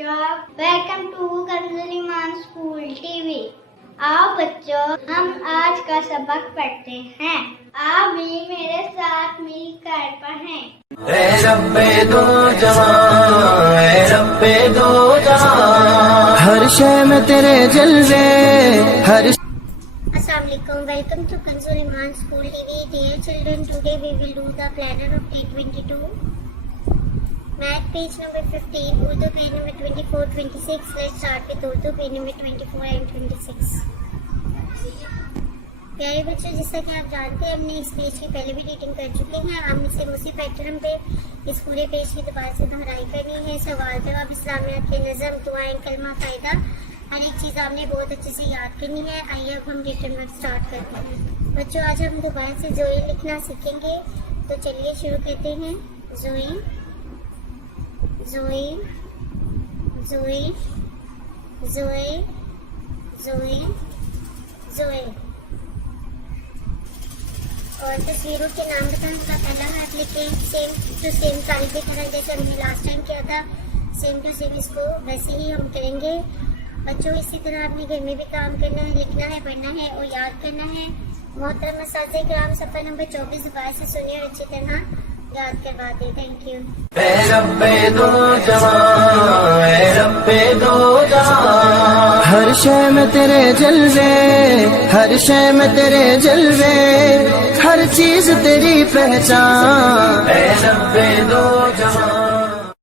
बच्चों, welcome to Kanzul Iman school TV. आओ बच्चों, हम आज का सबक पढ़ते हैं। आप भी मेरे साथ मिलकर पढ़ें। ऐ रब्बे दो जहां, ऐ रब्बे दो जहां, हर शय में तेरे जलवे, हर Assalamualaikum. Welcome to Kanzul Iman School TV. Dear children, today we will do the planner of day 22. Math page number 15, Urdu page number 24, 26. Let's start with Urdu page number 24 and 26. प्यारे बच्चों, जैसा कि आप जानते हैं हमने इस पेज की पहले भी रीडिंग कर चुके हैं। हम इसे उसी पैटर्न पे इस पूरे पेज की दोबारा से दोहराई करनी है। सवाल जवाब, इस्लामियात के नज़म, दुआएं, कलमा, कायदा, हर एक चीज़ आपने बहुत अच्छे से याद करनी है। आइए अब हम रिटन वर्क स्टार्ट करते हैं। बच्चों, आज हम दोबारा से जोई लिखना सीखेंगे, तो चलिए शुरू करते हैं। जोई जोई जोई जोई जोई जोई। और तस्वीरों के नाम बताएं। उनका पहला हाथ लिखें सेम टू सेम काली की तरह, जैसे हमने लास्ट टाइम किया था। सेम टू सेम इसको वैसे ही हम करेंगे। बच्चों, इसी तरह आपने घर में भी काम करना है, लिखना है, पढ़ना है और याद करना है। मोहतरम असातिज़ा किराम, सफ़ा नंबर 24 दोबारा से सुनिए और अच्छी तरह याद करवा दे। Thank you. ऐ रब्बे दो जहां, ऐ रब्बे दो जहां, हर शय में तेरे जलवे, हर शय में तेरे जलवे, हर चीज तेरी पहचान। ऐ रब्बे दो जहां।